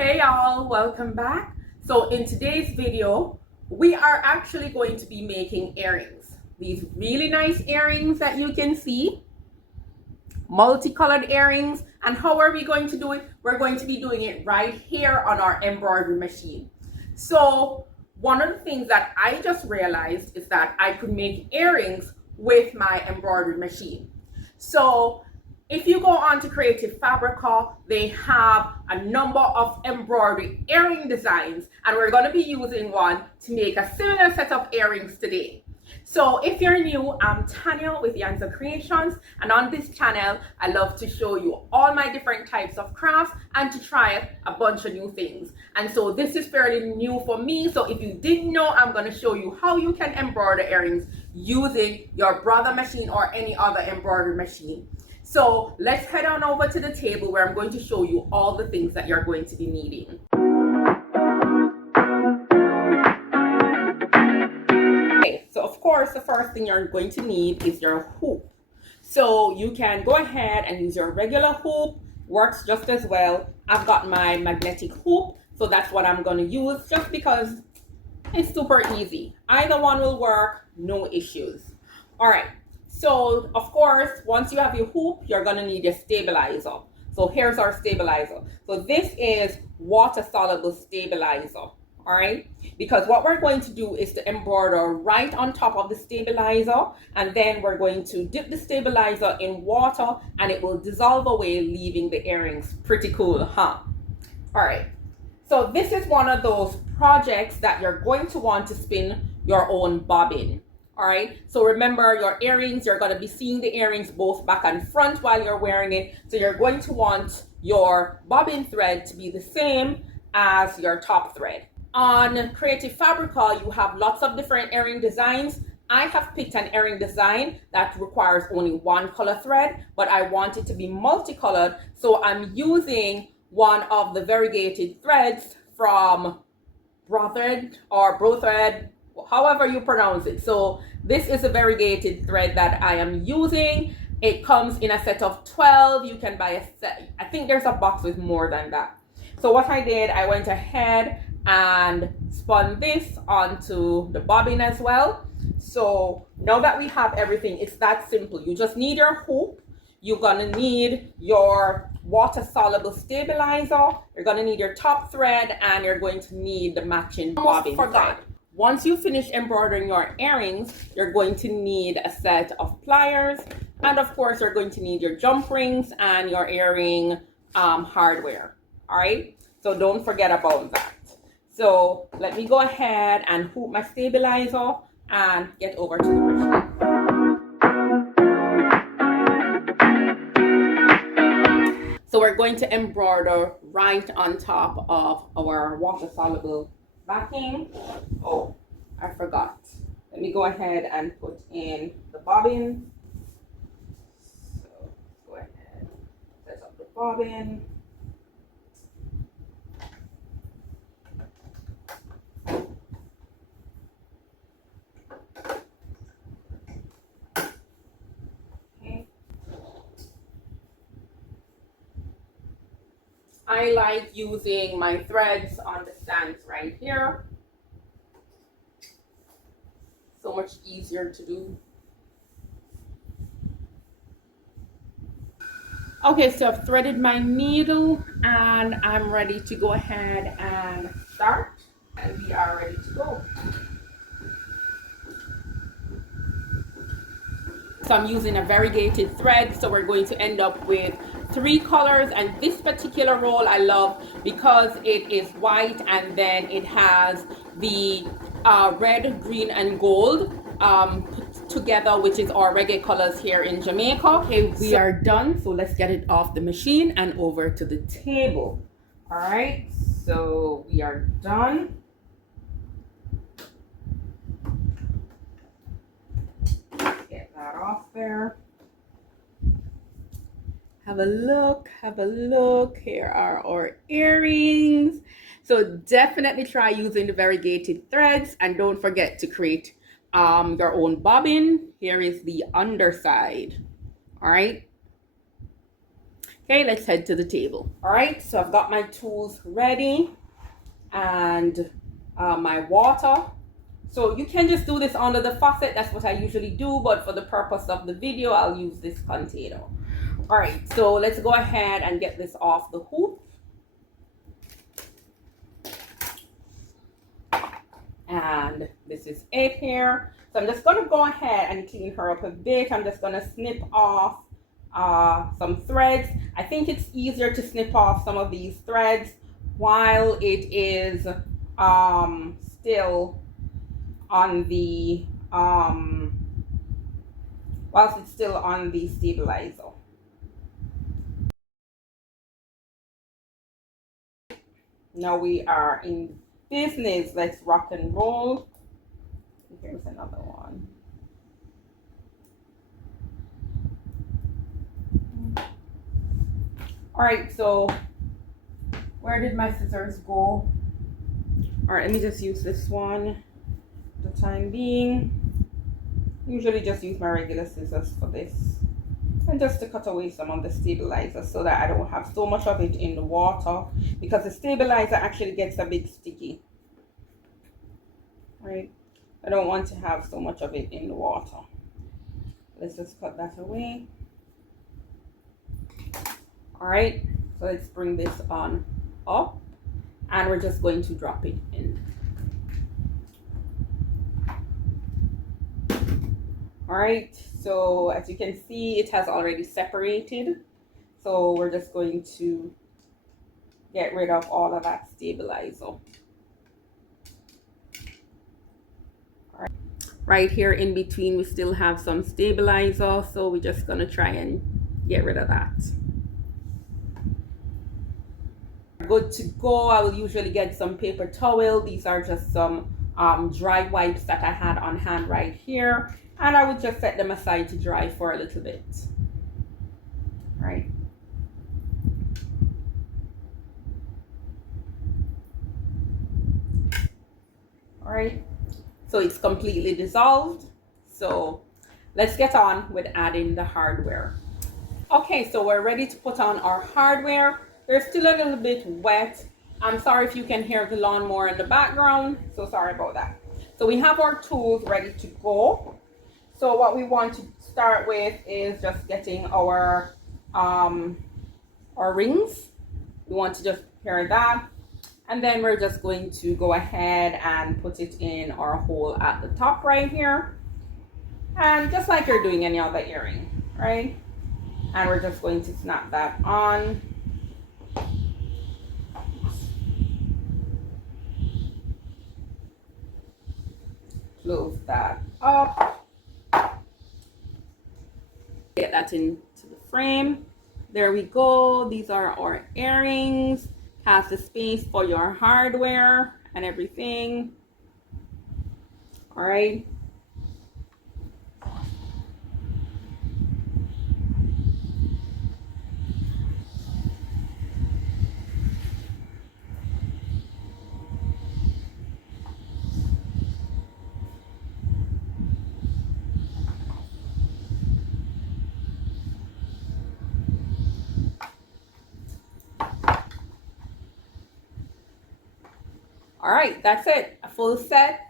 Hey y'all, welcome back. So in today's video, we are actually going to be making earrings. These really nice earrings that you can see, multicolored earrings. And how are we going to do it? We're going to be doing it right here on our embroidery machine. So one of the things that I just realized is that I could make earrings with my embroidery machine. So if you go on to Creative Fabrica, they have a number of embroidery earring designs, and we're going to be using one to make a similar set of earrings today. So if you're new, I'm Tanya with yanxa.creations, and on this channel, I love to show you all my different types of crafts and to try a bunch of new things. And so this is fairly new for me. So if you didn't know, I'm going to show you how you can embroider earrings using your brother machine or any other embroidery machine. So let's head on over to the table where I'm going to show you all the things that you're going to be needing. Okay, so of course, the first thing you're going to need is your hoop. So you can go ahead and use your regular hoop, works just as well. I've got my magnetic hoop, so that's what I'm going to use just because it's super easy. Either one will work, no issues. All right. So, of course, once you have your hoop, you're going to need your stabilizer. So here's our stabilizer. So this is water-soluble stabilizer, all right? Because what we're going to do is to embroider right on top of the stabilizer, and then we're going to dip the stabilizer in water, and it will dissolve away, leaving the earrings. Pretty cool, huh? All right. So this is one of those projects that you're going to want to spin your own bobbin. All right, so remember your earrings, you're going to be seeing the earrings both back and front while you're wearing it. So you're going to want your bobbin thread to be the same as your top thread. On Creative Fabrica, you have lots of different earring designs. I have picked an earring design that requires only one color thread, but I want it to be multicolored. So I'm using one of the variegated threads from Embroidered or Embroidered, however you pronounce it. So this is a variegated thread that I am using. It comes in a set of 12. You can buy a set. I think there's a box with more than that. So what I did, I went ahead and spun this onto the bobbin as well. So now that we have everything, it's that simple. You just need your hoop. You're gonna need your water-soluble stabilizer. You're gonna need your top thread, and you're going to need the matching bobbin thread. Once you finish embroidering your earrings, you're going to need a set of pliers, and of course you're going to need your jump rings and your earring hardware. All right, so don't forget about that. So let me go ahead and hoop my stabilizer and get over to the machine. So we're going to embroider right on top of our water-soluble backing. Oh, I forgot. Let me go ahead and put in the bobbin. So go ahead, set up the bobbin. Okay. I like using my threads on the stands right here. So much easier to do. Okay, so I've threaded my needle and I'm ready to go ahead and start. And we are ready to go. So I'm using a variegated thread, so we're going to end up with 3 colors, and this particular roll I love because it is white and then it has the red, green, and gold put together, which is our reggae colors here in Jamaica. Okay, we are done, so let's get it off the machine and over to the table. All right, so we are done. Get that off there. Have a look, have a look. Here are our earrings. So definitely try using the variegated threads, and don't forget to create your own bobbin. Here is the underside. All right. Okay, let's head to the table. All right, so I've got my tools ready and my water. So you can just do this under the faucet. That's what I usually do, but for the purpose of the video, I'll use this container. All right, so let's go ahead and get this off the hoop. And this is it here. So I'm just gonna go ahead and clean her up a bit. I'm just gonna snip off some threads. I think it's easier to snip off some of these threads while it is still on the whilst it's still on the stabilizer. Now we are in business. Let's rock and roll. Here's another one. All right, so where did my scissors go? All right, let me just use this one for the time being. Usually just use my regular scissors for this. And just to cut away some of the stabilizer so that I don't have so much of it in the water, because the stabilizer actually gets a bit sticky. Right? I don't want to have so much of it in the water. Let's just cut that away. All right, so let's bring this on up and we're just going to drop it in. All right, so as you can see, it has already separated. So we're just going to get rid of all of that stabilizer. All right. Right here in between, we still have some stabilizer, so we're just gonna try and get rid of that. Good to go. I will usually get some paper towel. These are just some dry wipes that I had on hand right here, and I would just set them aside to dry for a little bit. Right. All right, so it's completely dissolved. So let's get on with adding the hardware. Okay, so we're ready to put on our hardware. They're still a little bit wet. I'm sorry if you can hear the lawnmower in the background. So sorry about that. So we have our tools ready to go. So what we want to start with is just getting our rings. We want to just prepare that. And then we're just going to go ahead and put it in our hole at the top right here. And just like you're doing any other earring, right? And we're just going to snap that on. Close that up. Get that into the frame. There we go. These are our earrings. Has the space for your hardware and everything. All right. All right, that's it. A full set